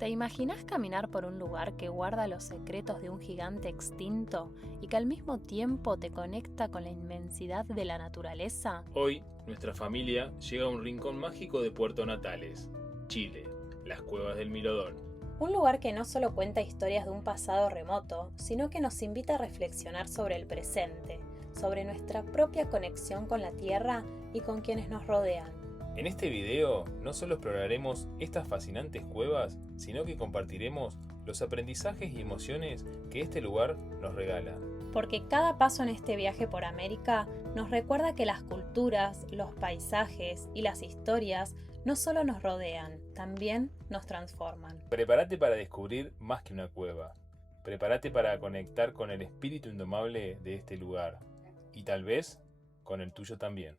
¿Te imaginas caminar por un lugar que guarda los secretos de un gigante extinto y que al mismo tiempo te conecta con la inmensidad de la naturaleza? Hoy, nuestra familia llega a un rincón mágico de Puerto Natales, Chile, las Cuevas del Milodón. Un lugar que no solo cuenta historias de un pasado remoto, sino que nos invita a reflexionar sobre el presente, sobre nuestra propia conexión con la tierra y con quienes nos rodean. En este video no solo exploraremos estas fascinantes cuevas, sino que compartiremos los aprendizajes y emociones que este lugar nos regala. Porque cada paso en este viaje por América nos recuerda que las culturas, los paisajes y las historias no solo nos rodean, también nos transforman. Prepárate para descubrir más que una cueva. Prepárate para conectar con el espíritu indomable de este lugar. Y tal vez con el tuyo también.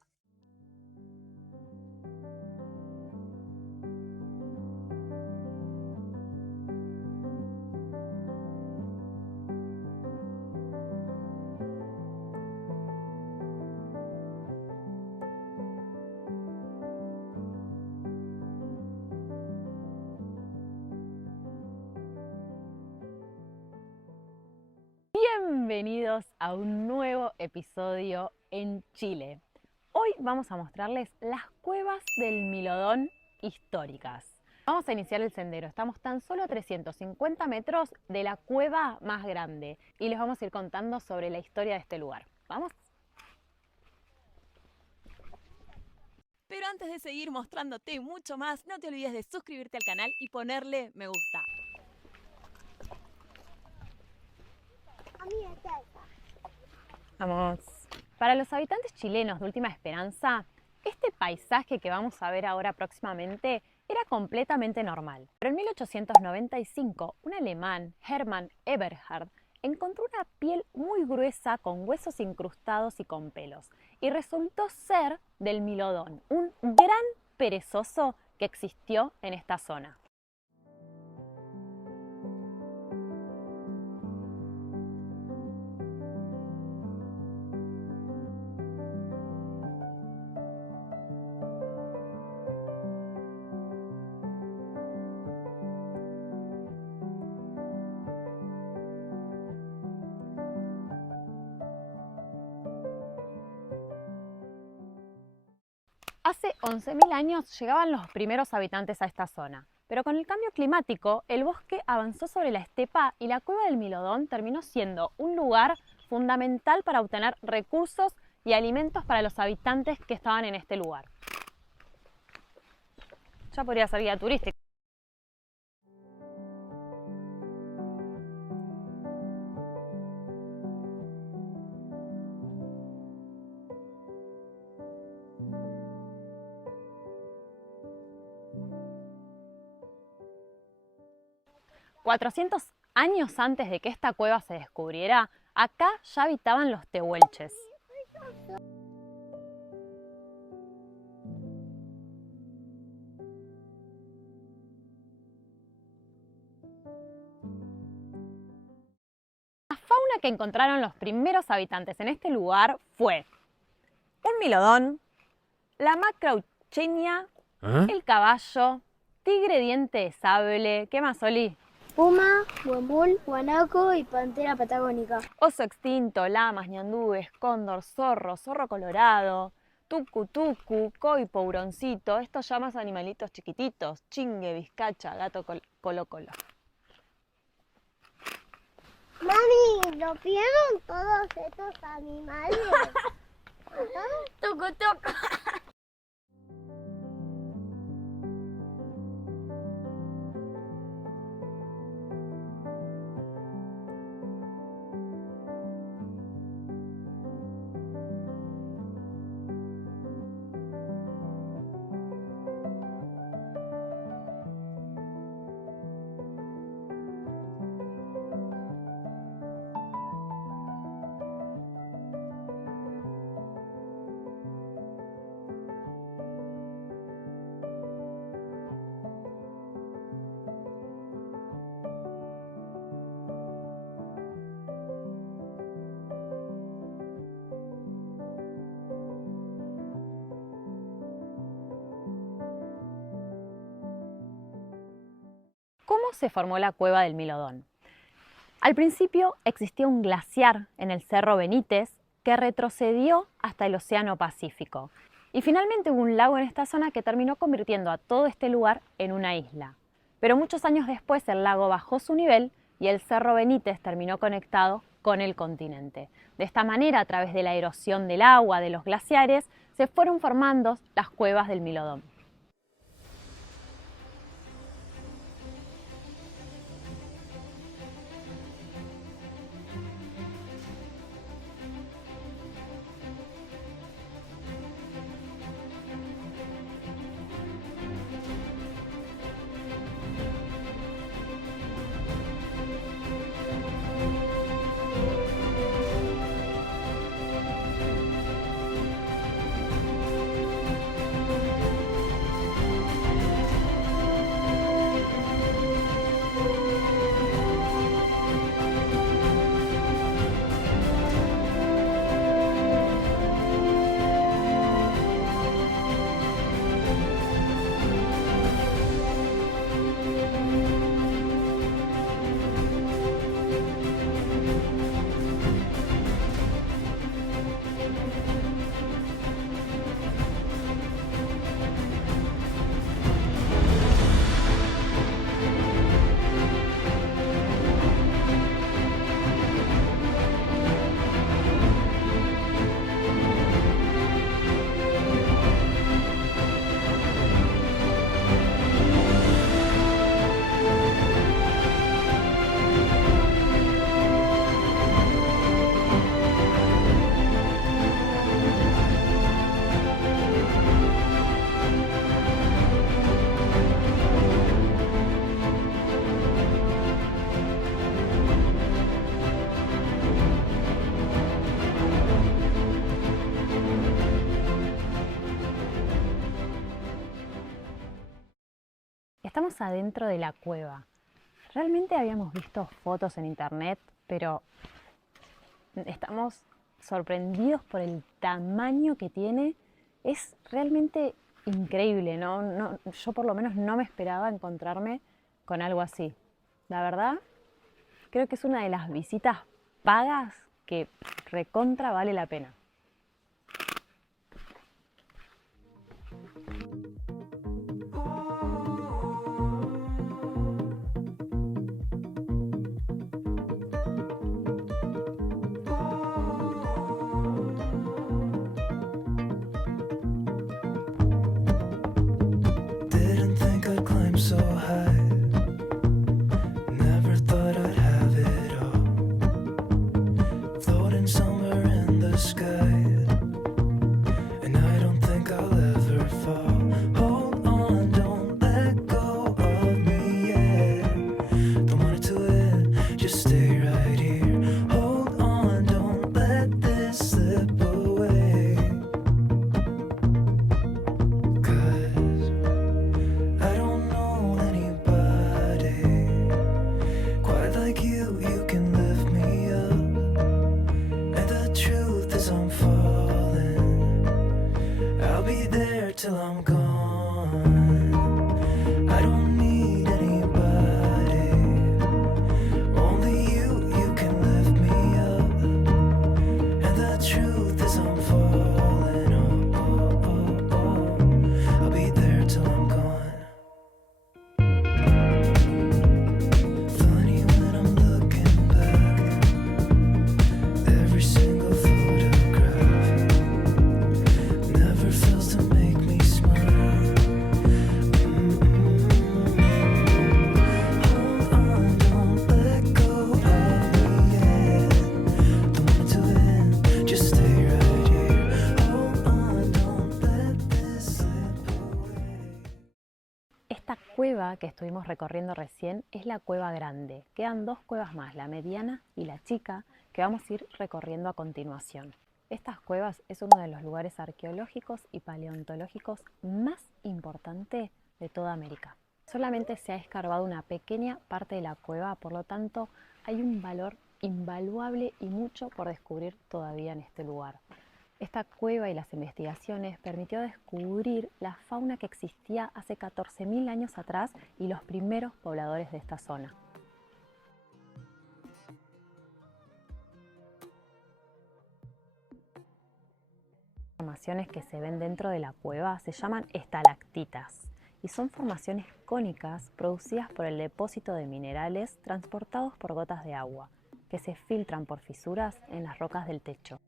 Bienvenidos a un nuevo episodio en Chile. Hoy vamos a mostrarles las cuevas del Milodón históricas. Vamos a iniciar el sendero, estamos tan solo a 350 metros de la cueva más grande y les vamos a ir contando sobre la historia de este lugar. ¿Vamos? Pero antes de seguir mostrándote mucho más, no te olvides de suscribirte al canal y ponerle me gusta. Vamos. Para los habitantes chilenos de Última Esperanza, este paisaje que vamos a ver ahora próximamente era completamente normal. Pero en 1895, un alemán, Hermann Eberhard, encontró una piel muy gruesa con huesos incrustados y con pelos, y resultó ser del Milodón, un gran perezoso que existió en esta zona. Hace 11.000 años llegaban los primeros habitantes a esta zona, pero con el cambio climático el bosque avanzó sobre la estepa y la cueva del Milodón terminó siendo un lugar fundamental para obtener recursos y alimentos para los habitantes que estaban en este lugar. Ya podría ser guía turística. $400 años antes de que esta cueva se descubriera, acá ya habitaban los tehuelches. La fauna que encontraron los primeros habitantes en este lugar fue un milodón, la macrauchenia, el caballo, tigre diente de sable, ¿qué más, Oli? Puma, huemul, guanaco y pantera patagónica. Oso extinto, lamas, ñandúes, cóndor, zorro colorado, tucu, coipo, huroncito, estos llamas animalitos chiquititos, chingue, vizcacha, gato colo. Mami, ¿lo vieron todos estos animales? Toco. ¿Cómo se formó la cueva del Milodón? Al principio existía un glaciar en el Cerro Benítez que retrocedió hasta el Océano Pacífico. Y finalmente hubo un lago en esta zona que terminó convirtiendo a todo este lugar en una isla. Pero muchos años después el lago bajó su nivel y el Cerro Benítez terminó conectado con el continente. De esta manera, a través de la erosión del agua de los glaciares, se fueron formando las cuevas del Milodón. Estamos adentro de la cueva. Realmente habíamos visto fotos en internet, pero estamos sorprendidos por el tamaño que tiene. Es realmente increíble, ¿no? Yo por lo menos no me esperaba encontrarme con algo así. La verdad, creo que es una de las visitas pagas que recontra vale la pena. So high, never thought I'd have it all, floating somewhere in the sky, and I don't think I'll ever fall. Hold on, don't let go of me yet. Don't want it to end, just stay right here. Hold on, don't let this slip away, 'cause I don't know anybody quite like you. You can lift me up, and the truth is I'm falling. I'll be there till I'm gone. I don't need anybody, only you can lift me up, and the truth is I'm falling. Oh, oh, oh, oh. I'll be there till I'm gone. Funny when I'm looking back, every single photograph never fails to make me smile. Hold on, don't let go of me yet. Don't want it to end, just stay right here. Hold on, don't let this slip away. Esta cueva que estuvimos recorriendo recién es la Cueva Grande. Quedan dos cuevas más, la mediana y la chica, que vamos a ir recorriendo a continuación. Estas cuevas es uno de los lugares arqueológicos y paleontológicos más importantes de toda América. Solamente se ha escarbado una pequeña parte de la cueva, por lo tanto hay un valor invaluable y mucho por descubrir todavía en este lugar. Esta cueva y las investigaciones permitió descubrir la fauna que existía hace 14.000 años atrás y los primeros pobladores de esta zona. Las formaciones que se ven dentro de la cueva se llaman estalactitas y son formaciones cónicas producidas por el depósito de minerales transportados por gotas de agua que se filtran por fisuras en las rocas del techo.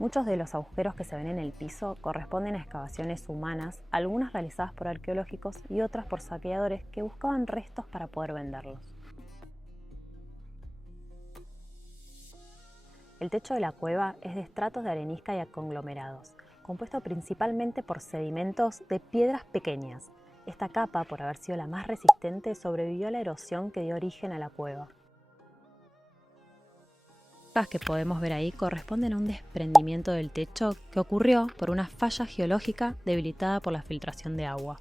Muchos de los agujeros que se ven en el piso corresponden a excavaciones humanas, algunas realizadas por arqueológicos y otras por saqueadores que buscaban restos para poder venderlos. El techo de la cueva es de estratos de arenisca y conglomerados, compuesto principalmente por sedimentos de piedras pequeñas. Esta capa, por haber sido la más resistente, sobrevivió a la erosión que dio origen a la cueva. Las que podemos ver ahí corresponden a un desprendimiento del techo que ocurrió por una falla geológica debilitada por la filtración de agua.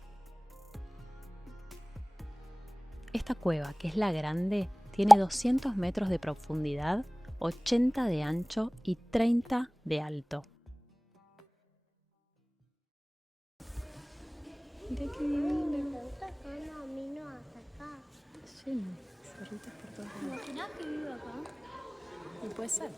Esta cueva, que es la grande, tiene 200 metros de profundidad, 80 de ancho y 30 de alto. Mira qué lindo. Está sacando a mí no hasta acá. Lleno, cerritos por todos lados. ¿Imaginás que vive acá? Y puede ser.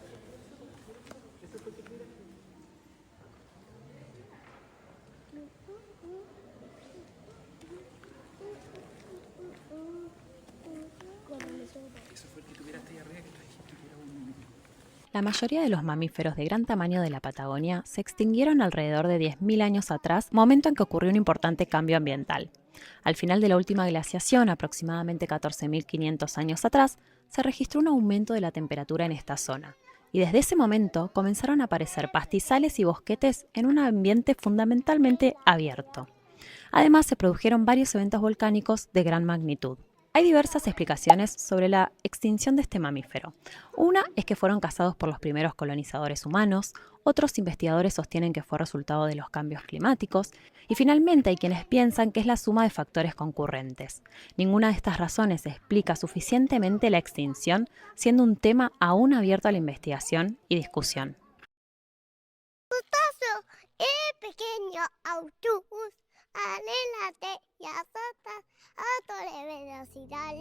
La mayoría de los mamíferos de gran tamaño de la Patagonia se extinguieron alrededor de 10.000 años atrás, momento en que ocurrió un importante cambio ambiental. Al final de la última glaciación, aproximadamente 14.500 años atrás, se registró un aumento de la temperatura en esta zona, y desde ese momento comenzaron a aparecer pastizales y bosquetes en un ambiente fundamentalmente abierto. Además, se produjeron varios eventos volcánicos de gran magnitud. Hay diversas explicaciones sobre la extinción de este mamífero. Una es que fueron cazados por los primeros colonizadores humanos, otros investigadores sostienen que fue resultado de los cambios climáticos, y finalmente hay quienes piensan que es la suma de factores concurrentes. Ninguna de estas razones explica suficientemente la extinción, siendo un tema aún abierto a la investigación y discusión. Pequeño autobús, aléjate y azota a toda velocidad.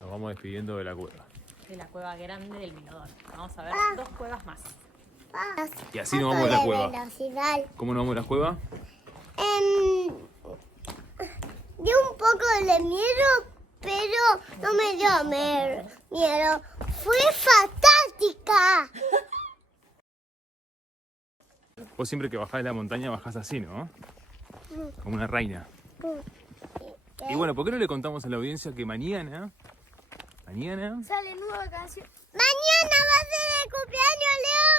Nos vamos despidiendo de la cueva. De la cueva grande del Milodón. Vamos a ver 2 cuevas más. Y así nos vamos de la cueva. Velocidad. ¿Cómo nos vamos de la cueva? Dio un poco de miedo, pero no me dio miedo. Fue fantástica. Vos siempre que bajás de la montaña bajás así, ¿no? Como una reina. Y bueno, ¿por qué no le contamos a la audiencia que mañana Sale nueva canción. Mañana va a ser el cumpleaños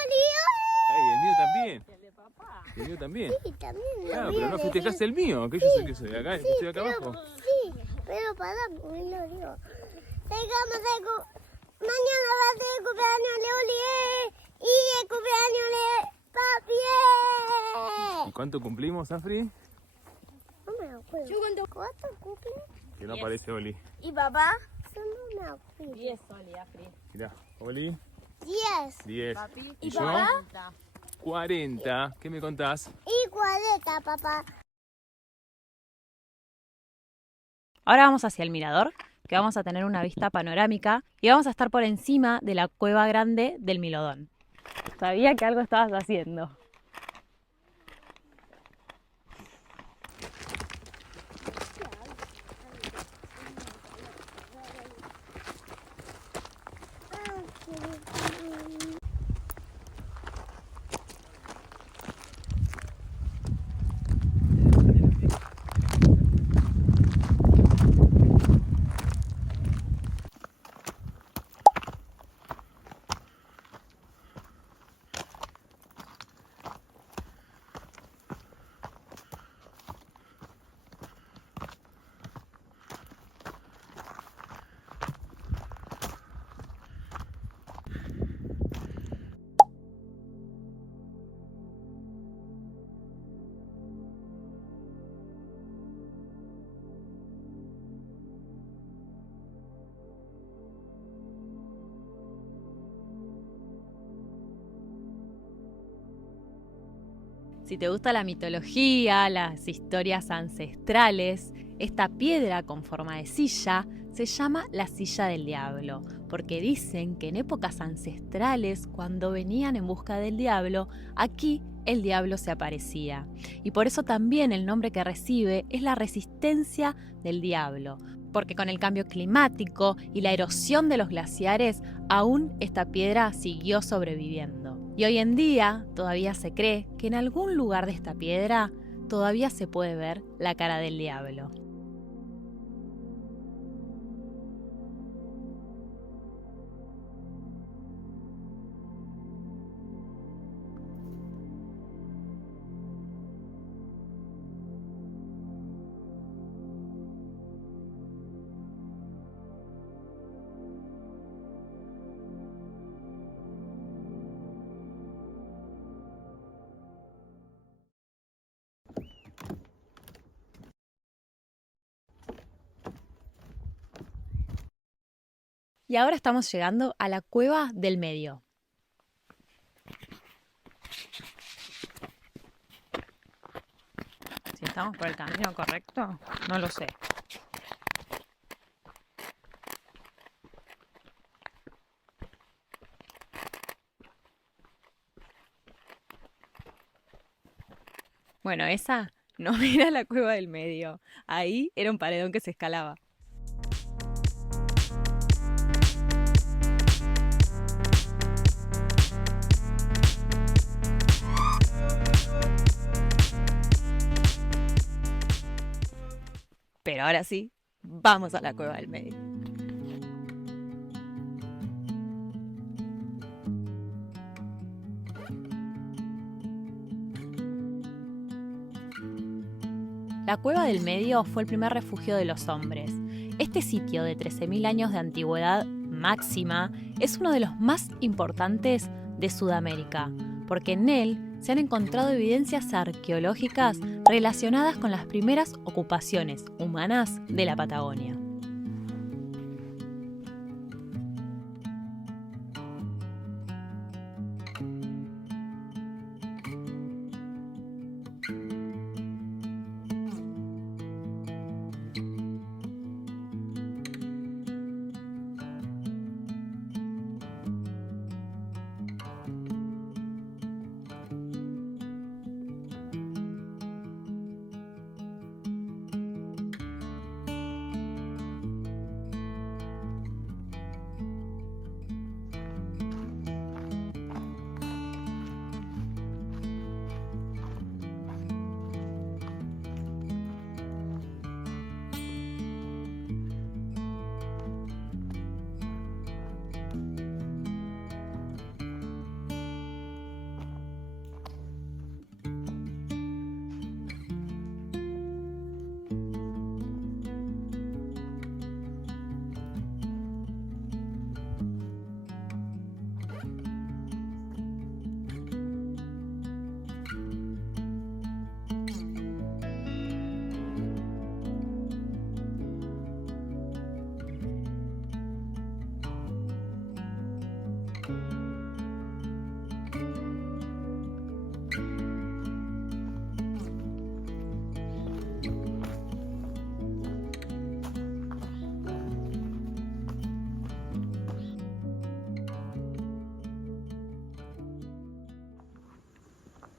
Leo. ¡Ay, el mío también! ¿Y el de papá? El mío también. Sí, también. Claro, pero no festejaste el mío, que yo sé que soy acá, estoy acá abajo. Sí, pero pará, porque lo digo. Mañana va a ser el cumpleaños Leo y el cumpleaños de Papi. ¿Y cuánto cumplimos, Afri? No me acuerdo. ¿Cuánto cumple? Que no aparece Oli. ¿Y papá? Yo no me acuerdo. 10 Oli, Afri. Mirá, Oli, 10. 10. Papi, ¿Y yo? 40. ¿Qué me contás? Y 40, papá. Ahora vamos hacia el mirador, que vamos a tener una vista panorámica y vamos a estar por encima de la cueva grande del Milodón. Sabía que algo estabas haciendo. Si te gusta la mitología, las historias ancestrales, esta piedra con forma de silla se llama la silla del diablo, porque dicen que en épocas ancestrales, cuando venían en busca del diablo, aquí el diablo se aparecía. Y por eso también el nombre que recibe es la resistencia del diablo, porque con el cambio climático y la erosión de los glaciares, aún esta piedra siguió sobreviviendo. Y hoy en día todavía se cree que en algún lugar de esta piedra todavía se puede ver la cara del diablo. Y ahora estamos llegando a la cueva del medio. Si estamos por el camino correcto, no lo sé. Bueno, esa no era la cueva del medio. Ahí era un paredón que se escalaba. Pero ahora sí, vamos a la cueva del medio. La cueva del medio fue el primer refugio de los hombres. Este sitio de 13.000 años de antigüedad máxima es uno de los más importantes de Sudamérica, porque en él se han encontrado evidencias arqueológicas relacionadas con las primeras ocupaciones humanas de la Patagonia.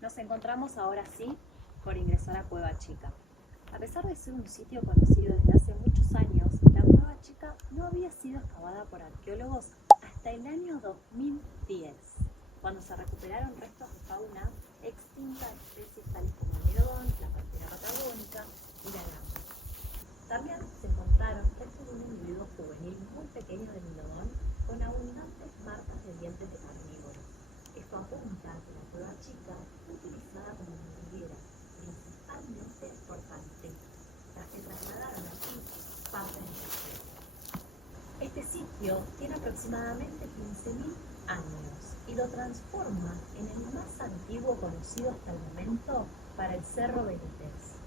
Nos encontramos ahora sí por ingresar a Cueva Chica. A pesar de ser un sitio conocido desde hace muchos años, la Cueva Chica no había sido excavada por arqueólogos hasta el año 2010, cuando se recuperaron restos de fauna extinta de especies tales como el megalodón, la pantera patagónica y la lama. También se encontraron restos de un individuo juvenil muy pequeño de megalodón con abundantes marcas de dientes de carnívoro. Esto apunta a que la Cueva Chica fue utilizada como madriguera, principalmente por panteras, las que trasladaron aquí partes de la cueva. Este sitio tiene aproximadamente 15.000 años y lo transforma en el más antiguo conocido hasta el momento para el Cerro Benítez.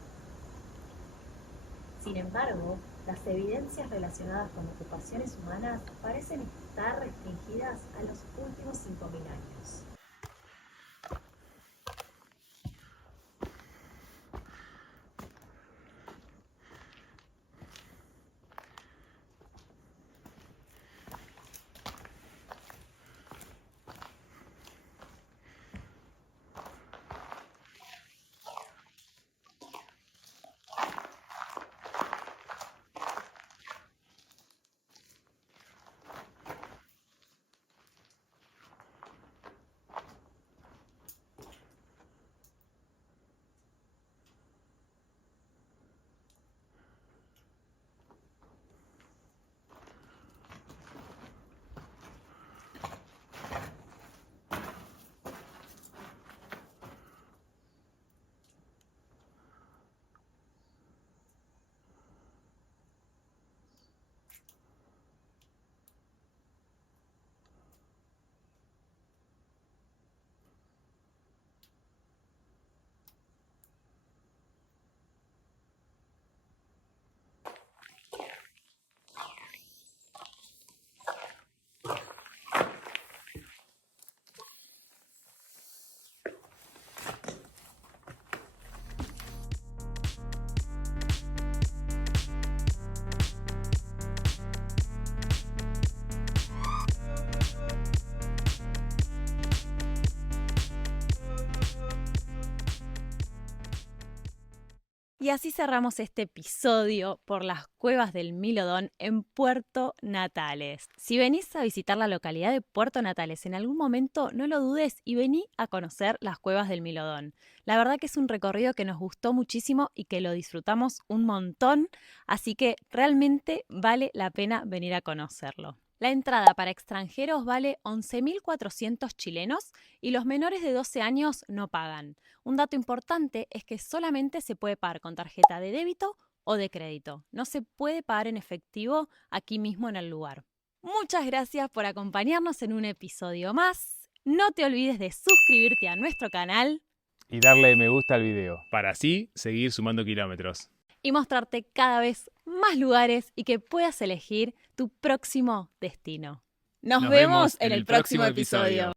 Sin embargo, las evidencias relacionadas con ocupaciones humanas parecen estar restringidas a los últimos 5.000 años. Y así cerramos este episodio por las cuevas del Milodón en Puerto Natales. Si venís a visitar la localidad de Puerto Natales en algún momento, no lo dudes y vení a conocer las cuevas del Milodón. La verdad que es un recorrido que nos gustó muchísimo y que lo disfrutamos un montón, así que realmente vale la pena venir a conocerlo. La entrada para extranjeros vale 11.400 chilenos y los menores de 12 años no pagan. Un dato importante es que solamente se puede pagar con tarjeta de débito o de crédito. No se puede pagar en efectivo aquí mismo en el lugar. Muchas gracias por acompañarnos en un episodio más. No te olvides de suscribirte a nuestro canal Y darle me gusta al video, para así seguir sumando kilómetros. y mostrarte cada vez más lugares y que puedas elegir tu próximo destino. Nos vemos en el próximo episodio.